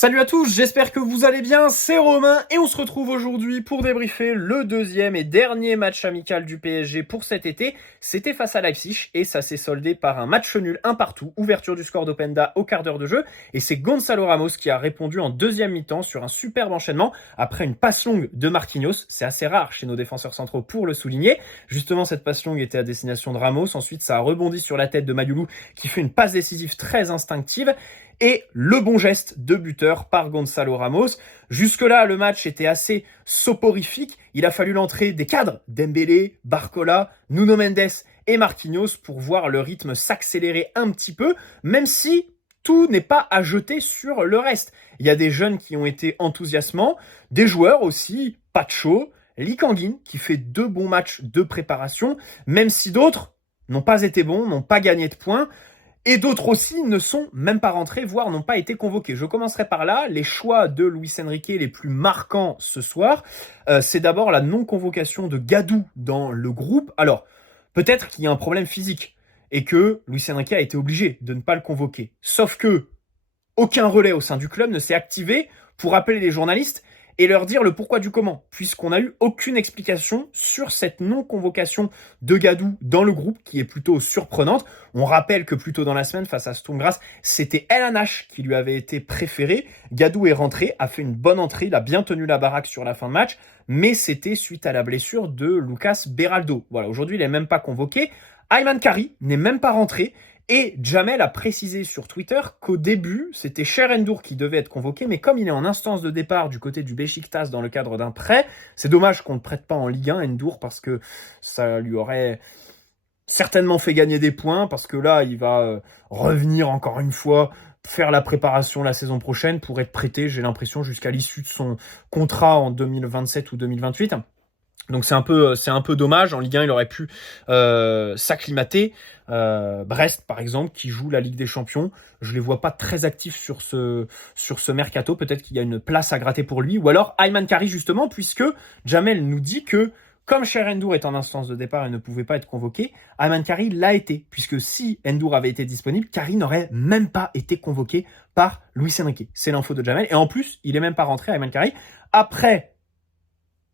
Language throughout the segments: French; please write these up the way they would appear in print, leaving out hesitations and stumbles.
Salut à tous, j'espère que vous allez bien, c'est Romain et on se retrouve aujourd'hui pour débriefer le deuxième et dernier match amical du PSG pour cet été. C'était face à Leipzig et ça s'est soldé par un match nul, un partout, ouverture du score d'Openda au quart d'heure de jeu et c'est Gonzalo Ramos qui a répondu en deuxième mi-temps sur un superbe enchaînement après une passe longue de Marquinhos. C'est assez rare chez nos défenseurs centraux pour le souligner. Justement, cette passe longue était à destination de Ramos, ensuite ça a rebondi sur la tête de Mayulu qui fait une passe décisive très instinctive. Et le bon geste de buteur par Gonzalo Ramos. Jusque-là, le match était assez soporifique. Il a fallu l'entrée des cadres, Dembélé, Barcola, Nuno Mendes et Marquinhos pour voir le rythme s'accélérer un petit peu, même si tout n'est pas à jeter sur le reste. Il y a des jeunes qui ont été enthousiasmants, des joueurs aussi, Pacho, Lee Kang-in, qui fait 2 bons matchs de préparation, même si d'autres n'ont pas été bons, n'ont pas gagné de points. Et d'autres aussi ne sont même pas rentrés, voire n'ont pas été convoqués. Je commencerai par là. Les choix de Luis Enrique les plus marquants ce soir, c'est d'abord la non-convocation de Gadou dans le groupe. Alors, peut-être qu'il y a un problème physique et que Luis Enrique a été obligé de ne pas le convoquer. Sauf que aucun relais au sein du club ne s'est activé pour appeler les journalistes et leur dire le pourquoi du comment, puisqu'on n'a eu aucune explication sur cette non-convocation de Gadou dans le groupe, qui est plutôt surprenante. On rappelle que plus tôt dans la semaine, face à Sturm Graz, c'était El Hanash qui lui avait été préféré. Gadou est rentré, a fait une bonne entrée, il a bien tenu la baraque sur la fin de match, mais c'était suite à la blessure de Lucas Beraldo. Voilà, aujourd'hui, il n'est même pas convoqué. Ayman Kari n'est même pas rentré. Et Jamel a précisé sur Twitter qu'au début, c'était Cher N'Dour qui devait être convoqué, mais comme il est en instance de départ du côté du Beşiktaş dans le cadre d'un prêt, c'est dommage qu'on ne le prête pas en Ligue 1, N'Dour, parce que ça lui aurait certainement fait gagner des points, parce que là, il va revenir encore une fois, faire la préparation la saison prochaine pour être prêté, j'ai l'impression, jusqu'à l'issue de son contrat en 2027 ou 2028. Donc c'est un peu dommage. En Ligue 1, il aurait pu s'acclimater. Brest, par exemple, qui joue la Ligue des Champions, je les vois pas très actifs sur ce mercato. Peut-être qu'il y a une place à gratter pour lui. Ou alors Ayman Kari, justement, puisque Jamel nous dit que comme Cher N'Dour est en instance de départ et ne pouvait pas être convoqué, Ayman Kari l'a été. Puisque si N'Dour avait été disponible, Kari n'aurait même pas été convoqué par Luis Enrique. C'est l'info de Jamel. Et en plus, il est même pas rentré, Ayman Kari. Après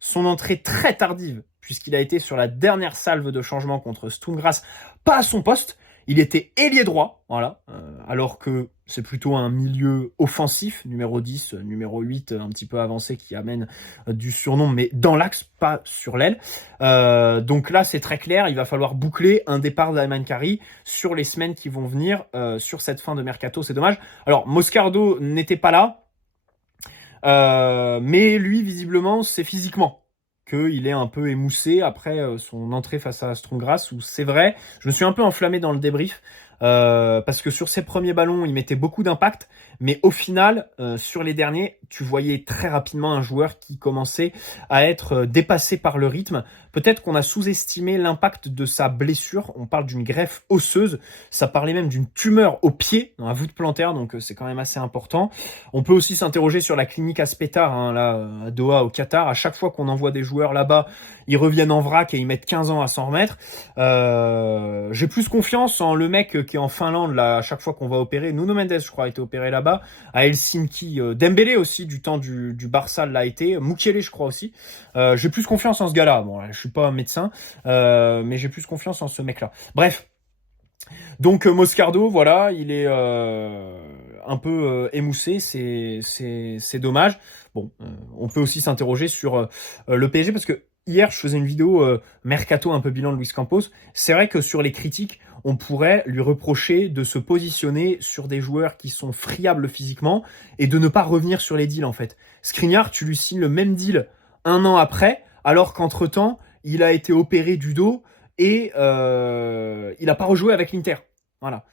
son entrée très tardive, puisqu'il a été sur la dernière salve de changement contre Sturm Graz, pas à son poste. Il était ailier droit, voilà, alors que c'est plutôt un milieu offensif, numéro 10, numéro 8, un petit peu avancé, qui amène du surnom, mais dans l'axe, pas sur l'aile. Donc là, c'est très clair, il va falloir boucler un départ d'Ayman Kari sur les semaines qui vont venir, sur cette fin de mercato, c'est dommage. Alors, Moscardo n'était pas là, mais lui, visiblement, c'est physiquement qu'il est un peu émoussé après son entrée face à Sturm Graz, où c'est vrai, je me suis un peu enflammé dans le débrief, parce que sur ses premiers ballons, il mettait beaucoup d'impact, mais au final, sur les derniers, tu voyais très rapidement un joueur qui commençait à être dépassé par le rythme. Peut-être qu'on a sous-estimé l'impact de sa blessure. On parle d'une greffe osseuse. Ça parlait même d'une tumeur au pied, dans la voûte plantaire, donc c'est quand même assez important. On peut aussi s'interroger sur la clinique Aspetar, hein, là, à Doha, au Qatar. À chaque fois qu'on envoie des joueurs là-bas, ils reviennent en vrac et ils mettent 15 ans à s'en remettre. J'ai plus confiance en le mec qui est en Finlande, là, à chaque fois qu'on va opérer. Nuno Mendes, je crois, a été opéré là-bas. À Helsinki, Dembélé aussi, du temps du Barça, l'a été. Mukiele, je crois aussi. J'ai plus confiance en ce gars-là. Bon, je suis pas un médecin, mais j'ai plus confiance en ce mec-là. Bref. Donc Moscardo, voilà, il est un peu émoussé, c'est dommage. Bon, on peut aussi s'interroger sur le PSG, parce que hier, je faisais une vidéo mercato, un peu bilan de Luis Campos. C'est vrai que sur les critiques, on pourrait lui reprocher de se positionner sur des joueurs qui sont friables physiquement et de ne pas revenir sur les deals, en fait. Skriniar, tu lui signes le même deal un an après, alors qu'entre-temps, il a été opéré du dos et il n'a pas rejoué avec l'Inter. Voilà.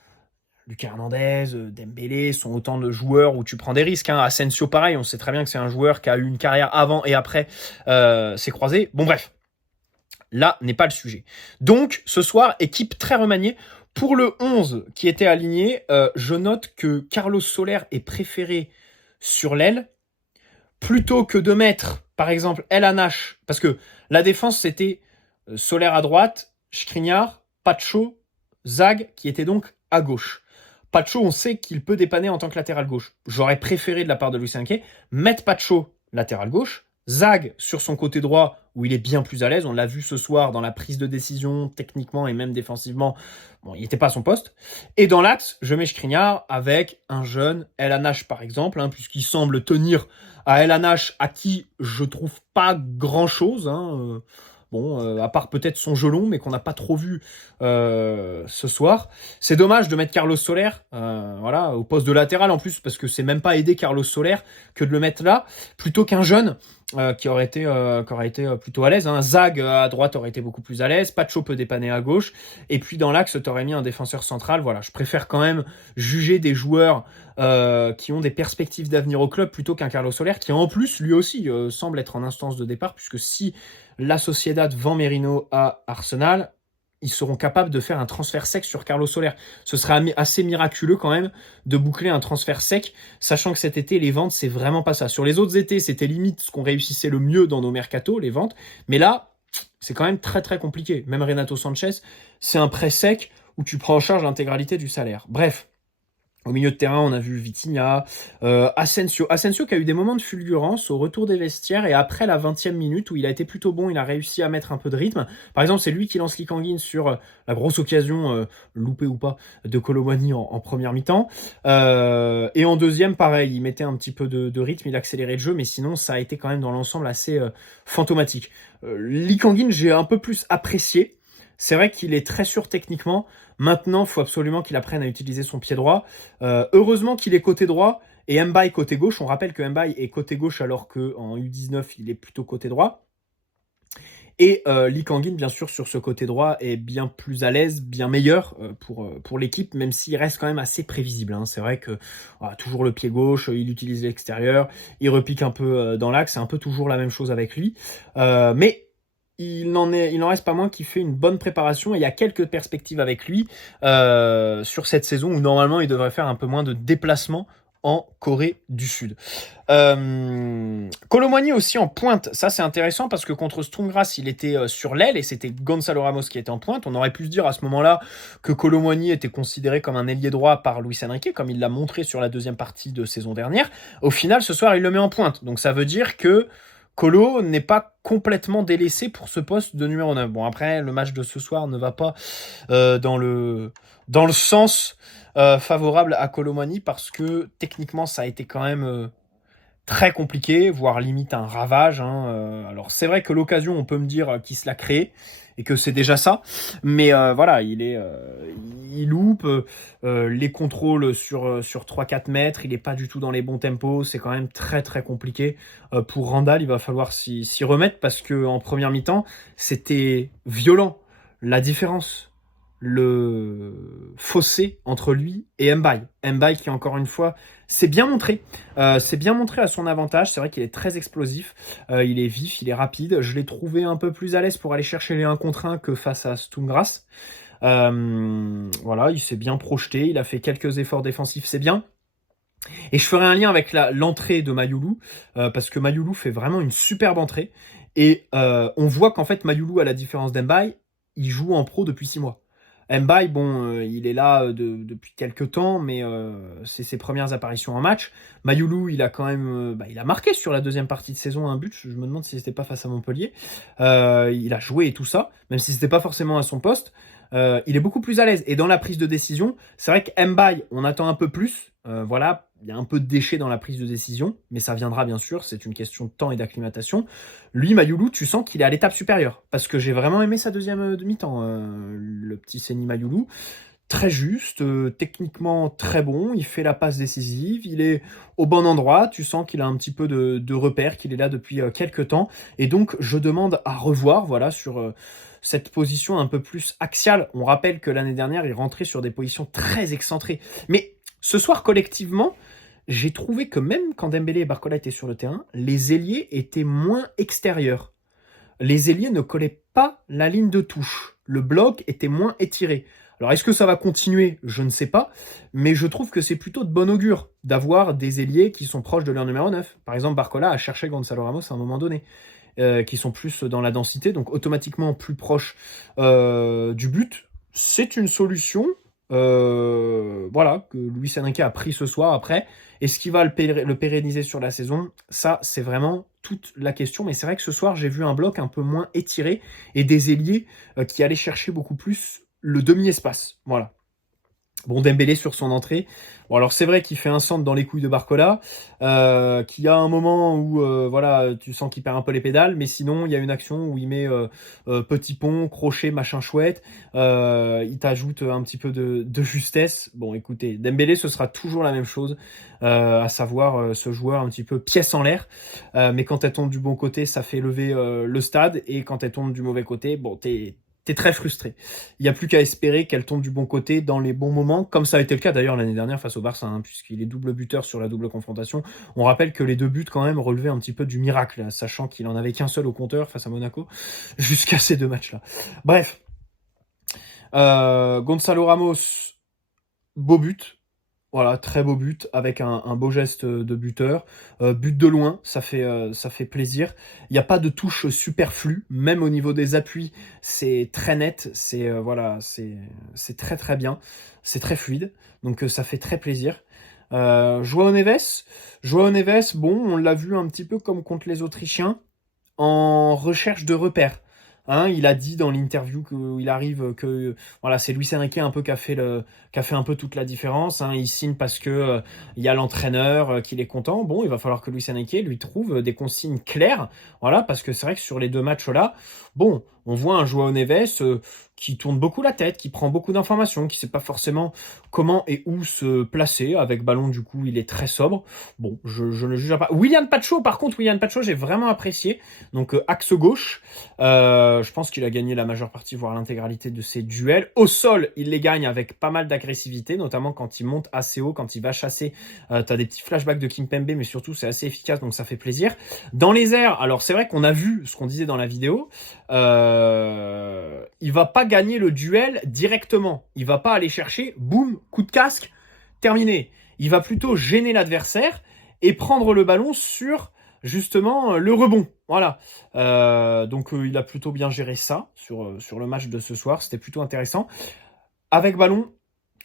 Lucas Hernandez, Dembélé sont autant de joueurs où tu prends des risques. Hein. Asensio, pareil, on sait très bien que c'est un joueur qui a eu une carrière avant et après ses croisés. Bon, bref, là n'est pas le sujet. Donc, ce soir, équipe très remaniée. Pour le 11 qui était aligné, je note que Carlos Soler est préféré sur l'aile, plutôt que de mettre, par exemple, El Hanash, parce que la défense, c'était Soler à droite, Skriniar, Pacho, Zag, qui était donc à gauche. Pacho, on sait qu'il peut dépanner en tant que latéral gauche. J'aurais préféré de la part de Luis Enrique mettre Pacho latéral gauche, Zag sur son côté droit où il est bien plus à l'aise. On l'a vu ce soir dans la prise de décision, techniquement et même défensivement. Bon, il n'était pas à son poste. Et dans l'axe, je mets Skriniar avec un jeune El Anache par exemple, puisqu'il semble tenir à El Anache à qui je trouve pas grand-chose. Bon, à part peut-être son gelon, mais qu'on n'a pas trop vu ce soir. C'est dommage de mettre Carlos Soler, voilà, au poste de latéral en plus, parce que c'est même pas aider Carlos Soler que de le mettre là, plutôt qu'un jeune qui aurait été plutôt à l'aise. Zag à droite aurait été beaucoup plus à l'aise. Pacho peut dépanner à gauche. Et puis dans l'axe, t'aurais mis un défenseur central. Voilà, je préfère quand même juger des joueurs qui ont des perspectives d'avenir au club plutôt qu'un Carlos Soler qui en plus lui aussi semble être en instance de départ, puisque si la Sociedad vend Merino à Arsenal, ils seront capables de faire un transfert sec sur Carlos Soler. Ce serait assez miraculeux quand même de boucler un transfert sec, sachant que cet été, les ventes, c'est vraiment pas ça. Sur les autres étés, c'était limite ce qu'on réussissait le mieux dans nos mercatos, les ventes. Mais là, c'est quand même très très compliqué. Même Renato Sanchez, c'est un prêt sec où tu prends en charge l'intégralité du salaire. Bref. Au milieu de terrain, on a vu Vitinha, Asensio qui a eu des moments de fulgurance au retour des vestiaires et après la 20e minute où il a été plutôt bon, il a réussi à mettre un peu de rythme. Par exemple, c'est lui qui lance Lee Kang-in sur la grosse occasion, loupée ou pas, de Kolo Muani en première mi-temps. Et en deuxième, pareil, il mettait un petit peu de rythme, il accélérait le jeu, mais sinon, ça a été quand même dans l'ensemble assez fantomatique. Lee Kang-in, j'ai un peu plus apprécié. C'est vrai qu'il est très sûr techniquement. Maintenant, il faut absolument qu'il apprenne à utiliser son pied droit. Heureusement qu'il est côté droit et Mbaye côté gauche. On rappelle que Mbaye est côté gauche alors qu'en U19, il est plutôt côté droit. Et Lee Kang-in, bien sûr, sur ce côté droit, est bien plus à l'aise, bien meilleur pour l'équipe, même s'il reste quand même assez prévisible. C'est vrai que toujours le pied gauche, il utilise l'extérieur, il repique un peu dans l'axe, c'est un peu toujours la même chose avec lui. Mais il n'en reste pas moins qu'il fait une bonne préparation et il y a quelques perspectives avec lui sur cette saison où normalement il devrait faire un peu moins de déplacements en Corée du Sud. Kolo Muani aussi en pointe, ça c'est intéressant parce que contre Sturm il était sur l'aile et c'était Gonzalo Ramos qui était en pointe. On aurait pu se dire à ce moment-là que Kolo Muani était considéré comme un ailier droit par Luis Enrique, comme il l'a montré sur la deuxième partie de saison dernière. Au final, ce soir, il le met en pointe. Donc ça veut dire que Kolo n'est pas complètement délaissé pour ce poste de numéro 9. Bon, après, le match de ce soir ne va pas dans le sens favorable à Kolo Muani parce que techniquement, ça a été quand même très compliqué, voire limite un ravage. Alors, c'est vrai que l'occasion, on peut me dire qu'il se l'a créé et que c'est déjà ça. Mais voilà, il loupe les contrôles sur 3-4 mètres. Il n'est pas du tout dans les bons tempos. C'est quand même très très compliqué. Pour Randall, il va falloir s'y remettre parce qu'en première mi-temps, c'était violent. La différence, le fossé entre lui et Mbaye. Mbaye qui, encore une fois, s'est bien montré. C'est bien montré à son avantage. C'est vrai qu'il est très explosif. Il est vif, il est rapide. Je l'ai trouvé un peu plus à l'aise pour aller chercher les 1 contre 1 que face à Sturm. Voilà, il s'est bien projeté. Il a fait quelques efforts défensifs, c'est bien. Et je ferai un lien avec l'entrée de Mayoulou, parce que Mayoulou fait vraiment une superbe entrée. Et on voit qu'en fait, Mayoulou, à la différence d'Mbaye, il joue en pro depuis 6 mois. Mbaye, bon, il est là depuis quelques temps, mais c'est ses premières apparitions en match. Mayoulou, il a quand même, il a marqué sur la deuxième partie de saison un but. Je me demande si c'était pas face à Montpellier. Il a joué et tout ça, même si c'était pas forcément à son poste. Il est beaucoup plus à l'aise. Et dans la prise de décision, c'est vrai que Mbaye, on attend un peu plus. Voilà, il y a un peu de déchets dans la prise de décision, mais ça viendra bien sûr, c'est une question de temps et d'acclimatation. Lui, Mayoulou, tu sens qu'il est à l'étape supérieure, parce que j'ai vraiment aimé sa deuxième demi-temps, le petit Seny Mayoulou. Très juste, techniquement très bon, il fait la passe décisive, il est au bon endroit, tu sens qu'il a un petit peu de repère, qu'il est là depuis quelques temps, et donc je demande à revoir, voilà, sur cette position un peu plus axiale. On rappelle que l'année dernière, il rentrait sur des positions très excentrées, mais ce soir, collectivement, j'ai trouvé que même quand Dembélé et Barcola étaient sur le terrain, les ailiers étaient moins extérieurs. Les ailiers ne collaient pas la ligne de touche. Le bloc était moins étiré. Alors, est-ce que ça va continuer? Je ne sais pas. Mais je trouve que c'est plutôt de bon augure d'avoir des ailiers qui sont proches de leur numéro 9. Par exemple, Barcola a cherché Gonzalo Ramos à un moment donné. Qui sont plus dans la densité, donc automatiquement plus proches du but. C'est une solution. voilà, que Luis Enrique a pris ce soir après. Est-ce qu'il va le pérenniser sur la saison? Ça, c'est vraiment toute la question. Mais c'est vrai que ce soir, j'ai vu un bloc un peu moins étiré et des ailiers qui allaient chercher beaucoup plus le demi-espace. Voilà. Bon, Dembélé sur son entrée. Bon, alors c'est vrai qu'il fait un centre dans les couilles de Barcola, qu'il y a un moment où voilà, tu sens qu'il perd un peu les pédales, mais sinon il y a une action où il met petit pont, crochet, machin chouette, il t'ajoute un petit peu de justesse. Bon, écoutez, Dembélé, ce sera toujours la même chose, à savoir ce joueur un petit peu pièce en l'air, mais quand elle tombe du bon côté, ça fait lever le stade, et quand elle tombe du mauvais côté, bon, t'es très frustré. Il n'y a plus qu'à espérer qu'elle tombe du bon côté dans les bons moments, comme ça a été le cas d'ailleurs l'année dernière face au Barça, hein, puisqu'il est double buteur sur la double confrontation. On rappelle que les 2 buts quand même relevaient un petit peu du miracle, sachant qu'il en avait qu'un seul au compteur face à Monaco, jusqu'à ces 2 matchs-là. Bref, Gonzalo Ramos, beau but. Voilà, très beau but avec un beau geste de buteur. But de loin, ça fait plaisir. Il n'y a pas de touche superflue, même au niveau des appuis, c'est très net, voilà, c'est très très bien, c'est très fluide, donc ça fait très plaisir. Joao Neves, bon, on l'a vu un petit peu comme contre les Autrichiens, en recherche de repères. Hein, il a dit dans l'interview qu'il arrive que voilà, c'est Luis Enrique un peu qui a fait un peu toute la différence. Hein. Il signe parce que il y a l'entraîneur qu'il est content. Bon, il va falloir que Luis Enrique lui trouve des consignes claires. Voilà, parce que c'est vrai que sur les 2 matchs là, bon, on voit un Joao Neves qui tourne beaucoup la tête, qui prend beaucoup d'informations, qui sait pas forcément comment et où se placer avec ballon. Du coup, il est très sobre. Bon, je ne juge pas. William Pacho, par contre, j'ai vraiment apprécié. Donc axe gauche. Je pense qu'il a gagné la majeure partie, voire l'intégralité de ses duels. Au sol, il les gagne avec pas mal d'agressivité, notamment quand il monte assez haut, quand il va chasser. T'as des petits flashbacks de Kimpembe, mais surtout c'est assez efficace, donc ça fait plaisir. Dans les airs, alors c'est vrai qu'on a vu ce qu'on disait dans la vidéo. Il va pas gagner le duel directement. Il va pas aller chercher, boum, coup de casque, terminé. Il va plutôt gêner l'adversaire et prendre le ballon sur justement le rebond. Voilà. Donc il a plutôt bien géré ça sur le match de ce soir. C'était plutôt intéressant. Avec ballon,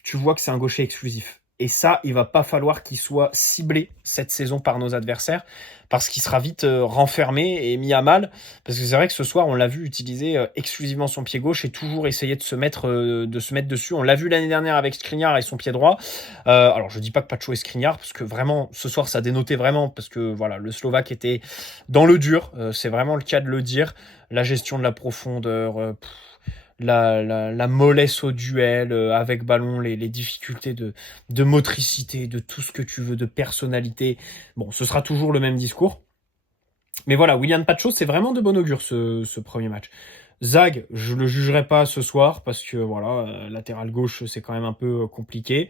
tu vois que c'est un gaucher exclusif. Et ça, il va pas falloir qu'il soit ciblé cette saison par nos adversaires, parce qu'il sera vite renfermé et mis à mal. Parce que c'est vrai que ce soir, on l'a vu utiliser exclusivement son pied gauche et toujours essayer de se mettre dessus. On l'a vu l'année dernière avec Skriniar et son pied droit. Alors, je dis pas que Pacho est Skriniar, parce que vraiment, ce soir, ça dénotait vraiment, parce que voilà, le Slovaque était dans le dur. C'est vraiment le cas de le dire. La gestion de la profondeur. La mollesse au duel, avec ballon, les difficultés de motricité, de tout ce que tu veux, de personnalité. Bon, ce sera toujours le même discours. Mais voilà, William Pacho, c'est vraiment de bon augure ce premier match. Zag, je le jugerai pas ce soir parce que voilà, latéral gauche, c'est quand même un peu compliqué.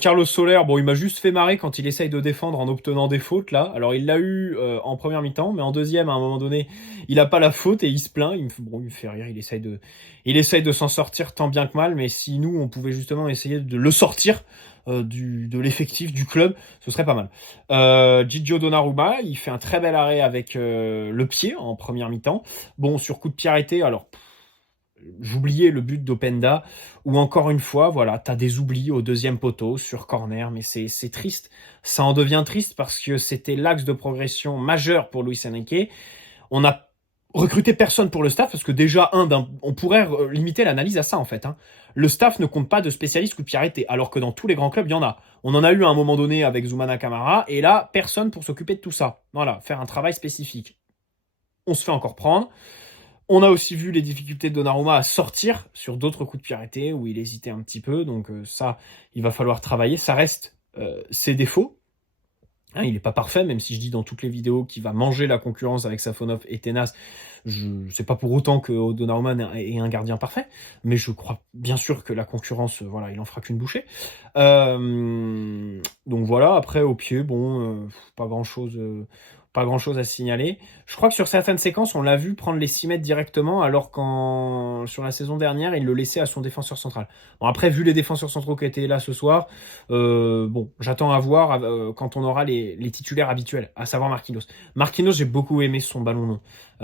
Carlos Soler, bon, il m'a juste fait marrer quand il essaye de défendre en obtenant des fautes là. Alors il l'a eu en première mi-temps, mais en deuxième, à un moment donné, il a pas la faute et il se plaint. Il me fait rire. Il essaye de s'en sortir tant bien que mal. Mais si nous, on pouvait justement essayer de le sortir de l'effectif du club, ce serait pas mal. Gigio Donnarumma, il fait un très bel arrêt avec le pied en première mi-temps. Bon, sur coup de pied arrêté, alors j'oubliais le but d'Openda, où encore une fois, voilà, t'as des oublis au deuxième poteau, sur corner, mais c'est triste. Ça en devient triste parce que c'était l'axe de progression majeur pour Luis Enrique. On a recruté personne pour le staff, parce que déjà, on pourrait limiter l'analyse à ça, en fait. Hein. Le staff ne compte pas de spécialistes coup de pied arrêté, alors que dans tous les grands clubs, il y en a. On en a eu à un moment donné avec Zoumana Camara, et là, personne pour s'occuper de tout ça. Voilà, faire un travail spécifique. On se fait encore prendre. On a aussi vu les difficultés de Donnarumma à sortir sur d'autres coups de pied arrêtés où il hésitait un petit peu. Donc ça, il va falloir travailler. Ça reste ses défauts. Hein, il n'est pas parfait, même si je dis dans toutes les vidéos qu'il va manger la concurrence avec Safonov et Tenas. C'est pas pour autant que Donnarumma est un gardien parfait, mais je crois bien sûr que la concurrence, voilà, il en fera qu'une bouchée. Donc voilà, après au pied, bon, pas grand chose pas grand-chose à signaler. Je crois que sur certaines séquences, on l'a vu prendre les 6 mètres directement, alors sur la saison dernière, il le laissait à son défenseur central. Bon, après, vu les défenseurs centraux qui étaient là ce soir, bon, j'attends à voir quand on aura les titulaires habituels, à savoir Marquinhos. Marquinhos, j'ai beaucoup aimé son ballon long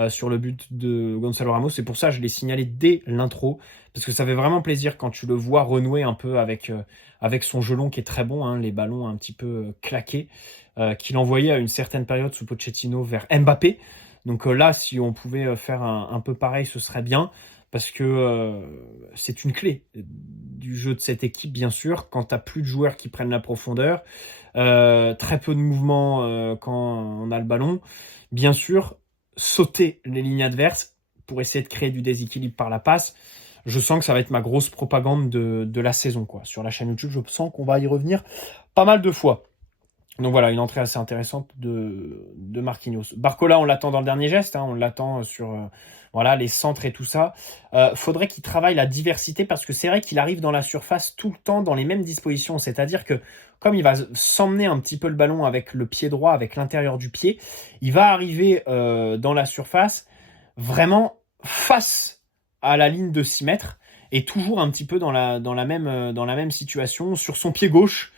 sur le but de Gonzalo Ramos. C'est pour ça que je l'ai signalé dès l'intro, parce que ça fait vraiment plaisir quand tu le vois renouer un peu avec son jeu long qui est très bon, hein, les ballons un petit peu claqués. Qu'il envoyait à une certaine période sous Pochettino vers Mbappé. Donc là, si on pouvait faire un peu pareil, ce serait bien, parce que c'est une clé du jeu de cette équipe, bien sûr, quand tu n'as plus de joueurs qui prennent la profondeur, très peu de mouvements quand on a le ballon. Bien sûr, sauter les lignes adverses pour essayer de créer du déséquilibre par la passe. Je sens que ça va être ma grosse propagande de la saison, quoi. Sur la chaîne YouTube, je sens qu'on va y revenir pas mal de fois. Donc voilà, une entrée assez intéressante de Marquinhos. Barcola, on l'attend dans le dernier geste, hein, on l'attend sur voilà, les centres et tout ça. Faudrait qu'il travaille la diversité, parce que c'est vrai qu'il arrive dans la surface tout le temps dans les mêmes dispositions. C'est-à-dire que comme il va s'emmener un petit peu le ballon avec le pied droit, avec l'intérieur du pied, il va arriver dans la surface vraiment face à la ligne de 6 mètres, et toujours un petit peu dans la même situation, sur son pied gauche,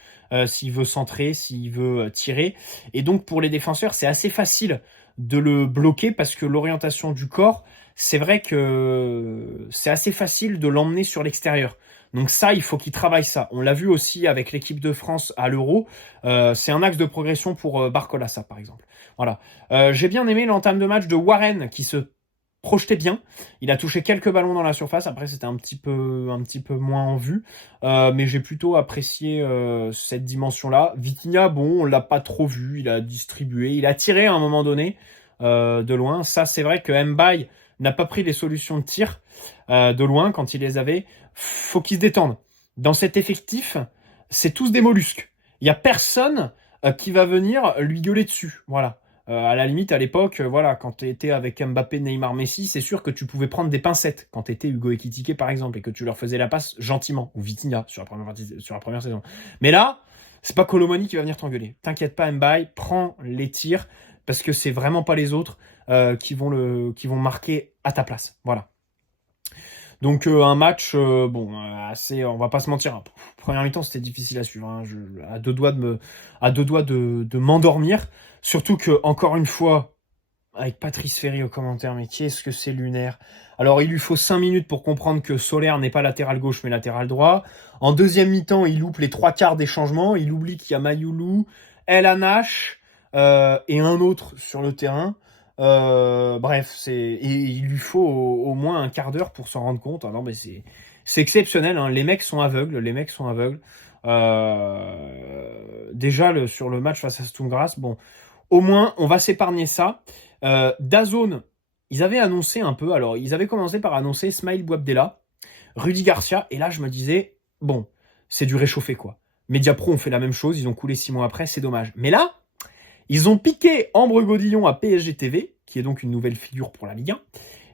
s'il veut centrer, s'il veut tirer. Et donc pour les défenseurs, c'est assez facile de le bloquer, parce que l'orientation du corps, c'est vrai que c'est assez facile de l'emmener sur l'extérieur. Donc ça, il faut qu'il travaille ça. On l'a vu aussi avec l'équipe de France à l'Euro. C'est un axe de progression pour Barcola, ça, par exemple. Voilà. J'ai bien aimé l'entame de match de Warren, qui se projetait bien. Il a touché quelques ballons dans la surface. Après, c'était un petit peu moins en vue. Mais j'ai plutôt apprécié cette dimension-là. Vitinha, bon, on l'a pas trop vu. Il a distribué. Il a tiré à un moment donné de loin. Ça, c'est vrai que Mbaye n'a pas pris les solutions de tir de loin quand il les avait. Faut qu'il se détende. Dans cet effectif, c'est tous des mollusques. Il y a personne qui va venir lui gueuler dessus. Voilà. À la limite, à l'époque, voilà, quand tu étais avec Mbappé, Neymar, Messi, c'est sûr que tu pouvais prendre des pincettes quand tu étais Hugo Ekitike, par exemple, et que tu leur faisais la passe gentiment, ou Vitinha sur la première saison. Mais là, c'est pas Colomani qui va venir t'engueuler. T'inquiète pas, Mbaye, prends les tirs, parce que c'est vraiment pas les autres qui vont marquer à ta place. Voilà. Donc un match, bon, assez, on va pas se mentir. Première mi-temps, c'était difficile à suivre. Hein. À deux doigts de m'endormir. Surtout que, encore une fois, avec Patrice Ferry au commentaire, mais qu'est-ce que c'est lunaire. Alors, il lui faut 5 minutes pour comprendre que Solaire n'est pas latéral gauche, mais latéral droit. En deuxième mi-temps, il loupe les 3/4 des changements. Il oublie qu'il y a Mayoulou, El Anache et un autre sur le terrain. Bref, et il lui faut au moins un quart d'heure pour s'en rendre compte. Ah non, mais c'est exceptionnel. Hein. Les mecs sont aveugles. Déjà sur le match face à Sturm Graz, bon, au moins on va s'épargner ça. DAZN, ils avaient annoncé un peu. Alors, ils avaient commencé par annoncer Smaïl Bouabdella, Rudy Garcia, et là je me disais, bon, c'est du réchauffé quoi. Mediapro ont fait la même chose. Ils ont coulé 6 mois après. C'est dommage. Mais là, ils ont piqué Ambre Godillon à PSG TV, qui est donc une nouvelle figure pour la Ligue 1.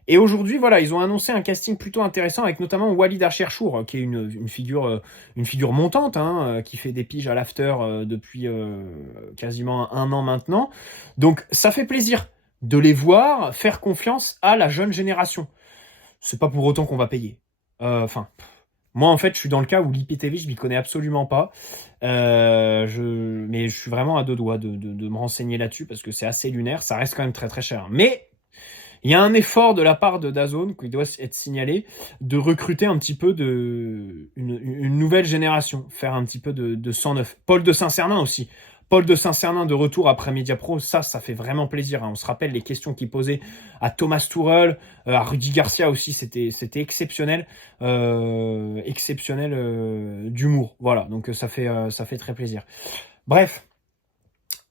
Et aujourd'hui, voilà, ils ont annoncé un casting plutôt intéressant avec notamment Walid Achrchour, qui est une figure montante, hein, qui fait des piges à l'after depuis quasiment 1 an maintenant. Donc ça fait plaisir de les voir faire confiance à la jeune génération. C'est pas pour autant qu'on va payer. Moi, en fait, je suis dans le cas où l'IPTV, je m'y connais absolument pas. Mais je suis vraiment à deux doigts de me renseigner là-dessus, parce que c'est assez lunaire. Ça reste quand même très très cher. Mais il y a un effort de la part de DAZN qui doit être signalé, de recruter un petit peu une nouvelle génération, faire un petit peu de 109. Paul de Saint-Cernin aussi. Paul de Saint-Cernin de retour après Mediapro, ça fait vraiment plaisir. Hein. On se rappelle les questions qu'il posait à Thomas Tuchel, à Rudy Garcia aussi, c'était exceptionnel, d'humour. Voilà, donc ça fait très plaisir. Bref,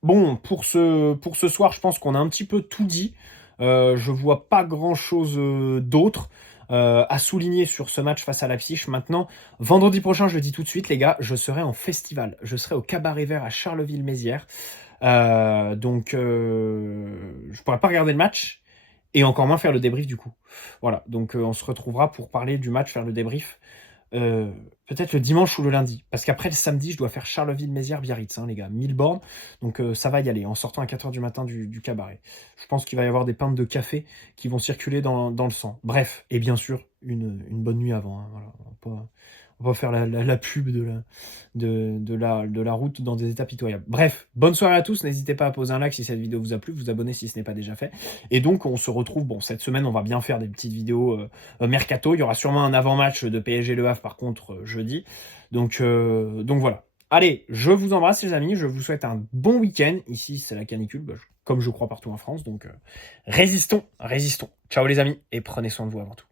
bon, pour ce soir, je pense qu'on a un petit peu tout dit. Je vois pas grand-chose d'autre à souligner sur ce match face à Leipzig. Maintenant, vendredi prochain, je le dis tout de suite, les gars, je serai en festival. Je serai au Cabaret Vert à Charleville-Mézières. Donc, je pourrai pas regarder le match et encore moins faire le débrief du coup. Voilà, donc on se retrouvera pour parler du match, faire le débrief Peut-être le dimanche ou le lundi. Parce qu'après, le samedi, je dois faire Charleville-Mézières-Biarritz, hein, les gars. 1000 bornes. Donc ça va y aller, en sortant à 4h du matin du cabaret. Je pense qu'il va y avoir des pintes de café qui vont circuler dans le sang. Bref, et bien sûr, une bonne nuit avant. Hein, voilà. On va pas faire la pub de la route dans des états pitoyables. Bref, bonne soirée à tous. N'hésitez pas à poser un like si cette vidéo vous a plu, vous abonner si ce n'est pas déjà fait. Et donc, on se retrouve, bon, cette semaine, on va bien faire des petites vidéos mercato. Il y aura sûrement un avant-match de PSG Le Havre, par contre, jeudi. Donc voilà. Allez, je vous embrasse, les amis. Je vous souhaite un bon week-end. Ici, c'est la canicule, comme je crois partout en France. Donc, résistons, résistons. Ciao, les amis, et prenez soin de vous avant tout.